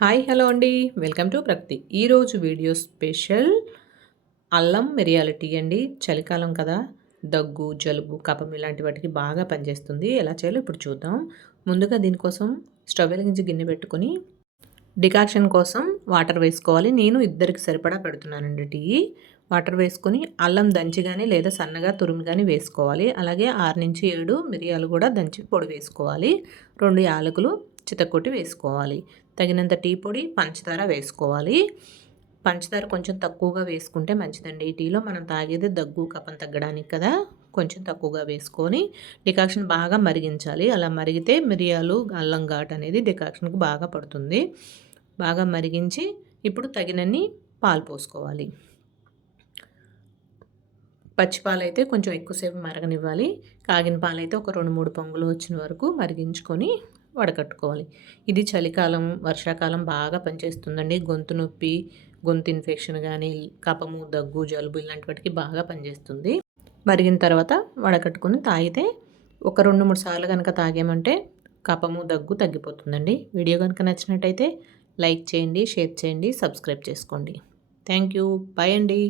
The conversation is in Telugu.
హాయ్ హలో అండి. వెల్కమ్ టు ప్రగతి. ఈరోజు వీడియో స్పెషల్ అల్లం మిరియాల టీ అండి. చలికాలం కదా, దగ్గు జలుబు కఫం ఇలాంటి వాటికి బాగా పనిచేస్తుంది. ఎలా చేయాలో ఇప్పుడు చూద్దాం. ముందుగా దీనికోసం స్టవ్ వెలిగించి గిన్నె పెట్టుకొని డికాక్షన్ కోసం వాటర్ వేసుకోవాలి. నేను ఇద్దరికి సరిపడా పెడుతున్నానండి టీ. వాటర్ వేసుకొని అల్లం దంచి కానీ లేదా సన్నగా తురుము కానీ వేసుకోవాలి. అలాగే 6-7 మిరియాలు కూడా దంచి పొడి వేసుకోవాలి. 2 యాలకులు చితక్కొట్టి వేసుకోవాలి. తగినంత టీ పొడి, పంచదార వేసుకోవాలి. పంచదార కొంచెం తక్కువగా వేసుకుంటే మంచిదండి. ఈ టీలో మనం తాగేది దగ్గు కఫం తగ్గడానికి కదా, కొంచెం తక్కువగా వేసుకొని డికాక్షన్ బాగా మరిగించాలి. అలా మరిగితే మిరియాలు అల్లం ఘాటు అనేది డికాక్షన్కి బాగా పడుతుంది. బాగా మరిగించి ఇప్పుడు తగినన్ని పాలు పోసుకోవాలి. పచ్చి పాలైతే కొంచెం ఎక్కువసేపు మరగనివ్వాలి. కాగిన పాలైతే ఒక 2-3 పొంగులు వచ్చిన వరకు మరిగించుకొని వడకట్టుకోవాలి. ఇది చలికాలం, వర్షాకాలం బాగా పనిచేస్తుందండి. గొంతు నొప్పి, గొంతు ఇన్ఫెక్షన్ కానీ, కఫము, దగ్గు, జలుబు ఇలాంటి వాటికి బాగా పనిచేస్తుంది. మరిగిన తర్వాత వడకట్టుకొని తాగితే ఒక 2-3 సార్లు కనుక తాగామంటే కఫము, దగ్గు తగ్గిపోతుందండి. వీడియో కనుక నచ్చినట్టయితే లైక్ చేయండి, షేర్ చేయండి, సబ్స్క్రైబ్ చేసుకోండి. Thank you. బాయ్ అండి.